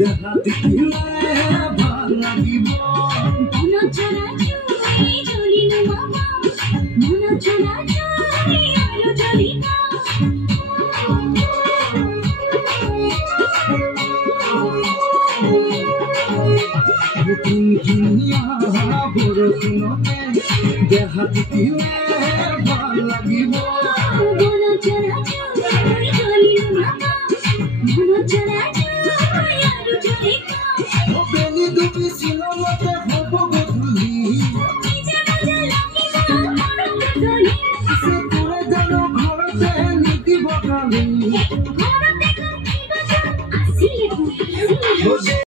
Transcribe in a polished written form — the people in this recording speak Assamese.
দেখা দেখিলে ভাল লাগিব মনত জৰা জুই জ্বলিলো মামা মনত জৰা জুই আৰু জ্বলিব ধুনীয়া বৰষুণতে দেখা দেখিলে ভাল লাগিব মনত জৰা জুই জ্বলিলো মামা মনত জৰা জুই আৰু জ্বলিব বেলি ডুবি চিলমতে হ'ব গধূলি তোৰে জানো ঘৰতে নিদিব গালি ঘৰতে